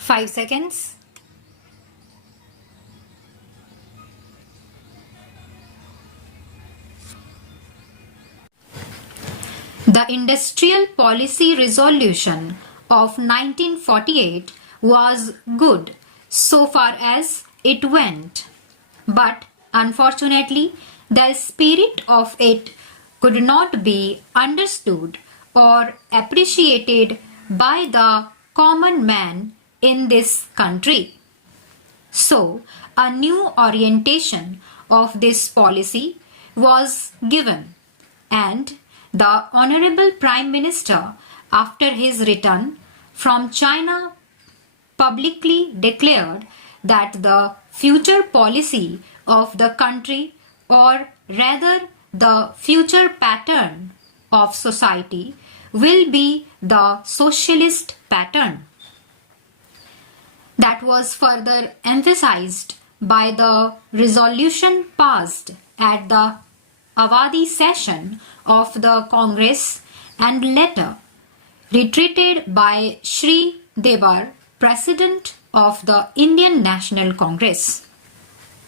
5 seconds. The Industrial Policy Resolution of 1948 was good so far as it went, but unfortunately the spirit of it could not be understood or appreciated by the common man in this country. So, a new orientation of this policy was given, and the Honorable Prime Minister, after his return from China, publicly declared that the future policy of the country, or rather the future pattern of society, will be the socialist pattern. That was further emphasized by the resolution passed at the Avadi session of the Congress and later retreated by Shri Devar, President of the Indian National Congress.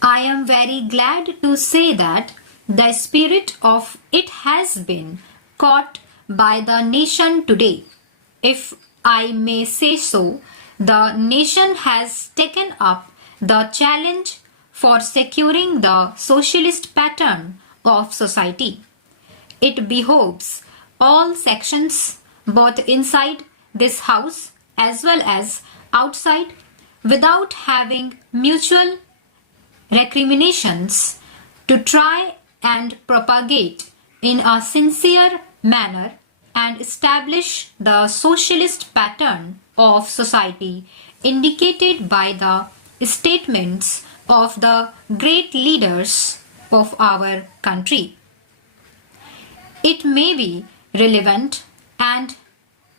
I am very glad to say that the spirit of it has been caught by the nation today. If I may say so, the nation has taken up the challenge for securing the socialist pattern of society. It behoves all sections, both inside this house as well as outside, without having mutual recriminations, to try and propagate in a sincere manner and establish the socialist pattern of society indicated by the statements of the great leaders of our country. It may be relevant and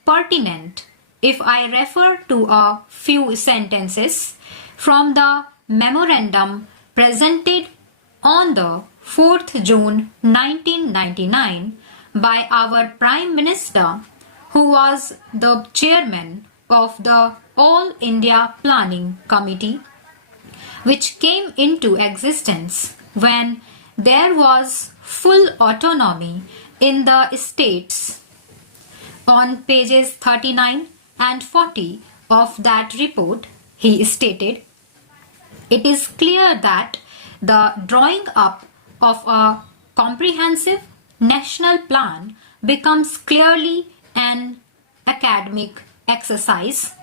pertinent if I refer to a few sentences from the memorandum presented on the 4th June 1999 by our Prime Minister, who was the chairman of the All India Planning Committee, which came into existence when there was full autonomy in the states. On pages 39 and 40 of that report, he stated, "It is clear that the drawing up of a comprehensive national plan becomes clearly an academic exercise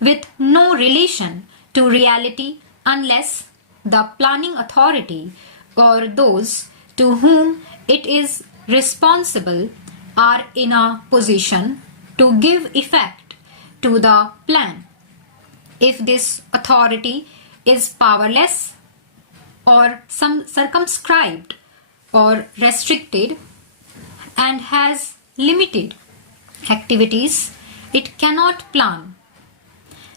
with no relation to reality unless the planning authority or those to whom it is responsible are in a position to give effect to the plan. If this authority is powerless or circumscribed or restricted and has limited activities, it cannot plan.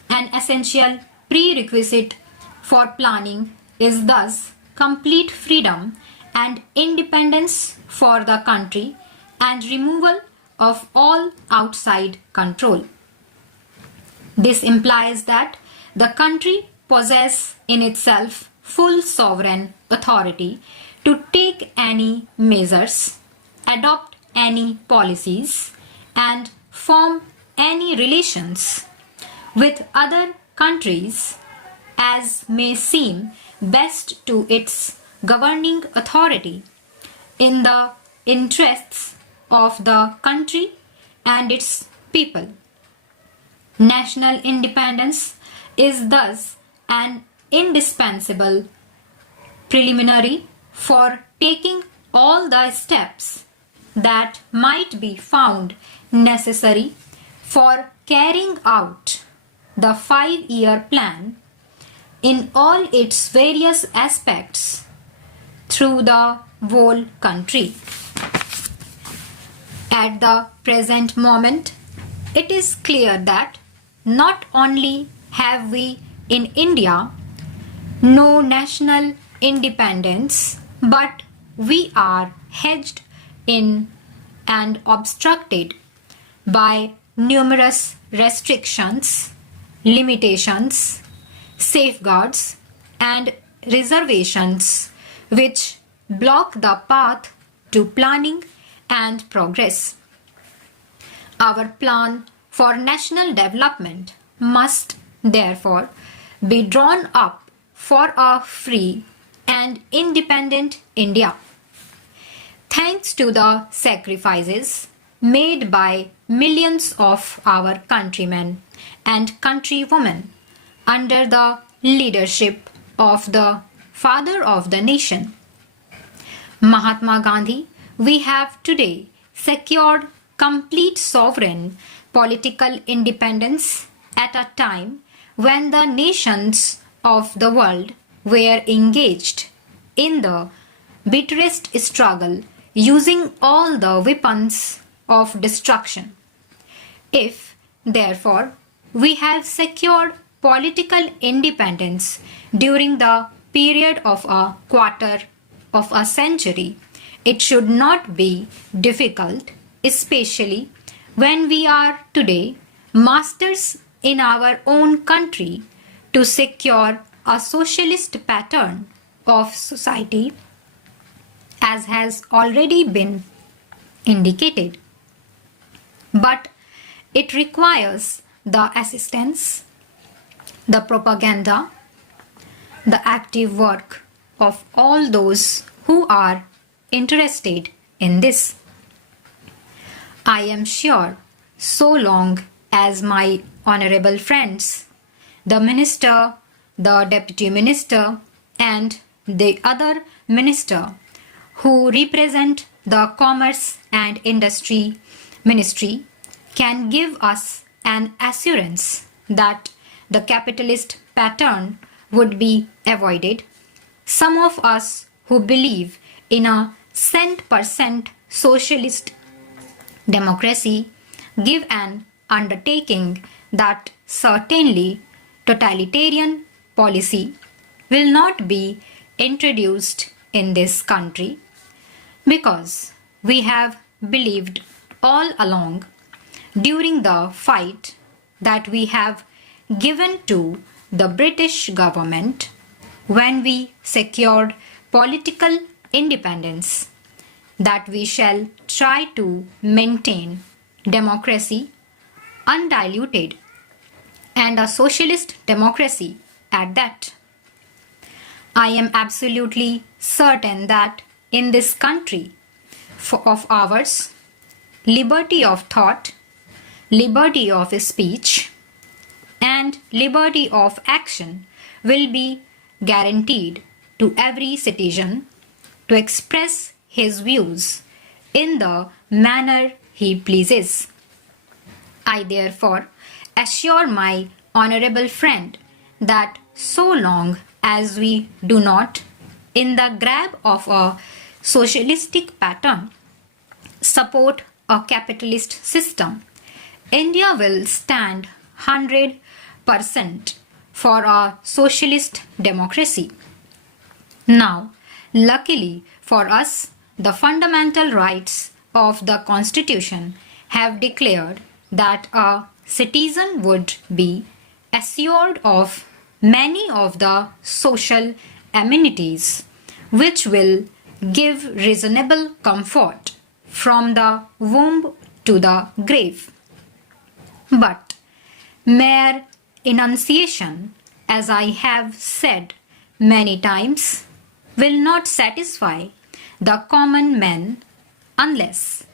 An essential prerequisite for planning is thus complete freedom and independence for the country and removal of all outside control. This implies that the country possesses in itself full sovereign authority to take any measures, adopt any policies, and form any relations with other countries as may seem best to its governing authority in the interests of the country and its people. National independence is thus an indispensable preliminary for taking all the steps that might be found necessary for carrying out the 5-year plan in all its various aspects through the whole country. At the present moment, it is clear that not only have we in India no national independence, but we are hedged in and obstructed by numerous restrictions limitations, safeguards, and reservations which block the path to planning and progress. Our plan for national development must therefore be drawn up for a free and independent India. Thanks to the sacrifices made by millions of our countrymen and countrywomen under the leadership of the father of the nation, Mahatma Gandhi, we have today secured complete sovereign political independence at a time when the nations of the world were engaged in the bitterest struggle using all the weapons of destruction. If, therefore, we have secured political independence during the period of a quarter of a century, it should not be difficult, especially when we are today masters in our own country, to secure a socialist pattern of society, as has already been indicated. But it requires the assistance, the propaganda, the active work of all those who are interested in this. I am sure so long as my honorable friends, the minister, the deputy minister, and the other minister who represent the Commerce and Industry Ministry can give us an assurance that the capitalist pattern would be avoided, some of us who believe in a cent% socialist democracy give an undertaking that certainly totalitarian policy will not be introduced in this country, because we have believed all along during the fight that we have given to the British government when we secured political independence that we shall try to maintain democracy undiluted and a socialist democracy at that. I am absolutely certain that in this country of ours, liberty of thought, liberty of speech, and liberty of action will be guaranteed to every citizen to express his views in the manner he pleases. I therefore assure my honorable friend that so long as we do not, in the grab of a socialistic pattern, support a capitalist system, India will stand 100% for a socialist democracy. Now, luckily for us, the fundamental rights of the Constitution have declared that a citizen would be assured of many of the social amenities which will give reasonable comfort from the womb to the grave. But mere enunciation, as I have said many times, will not satisfy the common man unless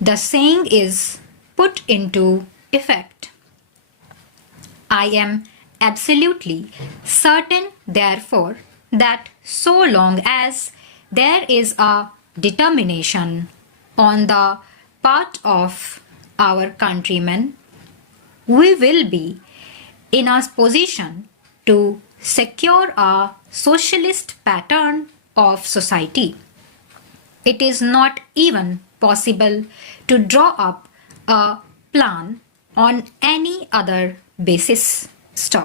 the saying is put into effect. I am absolutely certain, therefore, that so long as there is a determination on the part of our countrymen, we will be in a position to secure a socialist pattern of society. It is not even possible to draw up a plan on any other basis. Stop.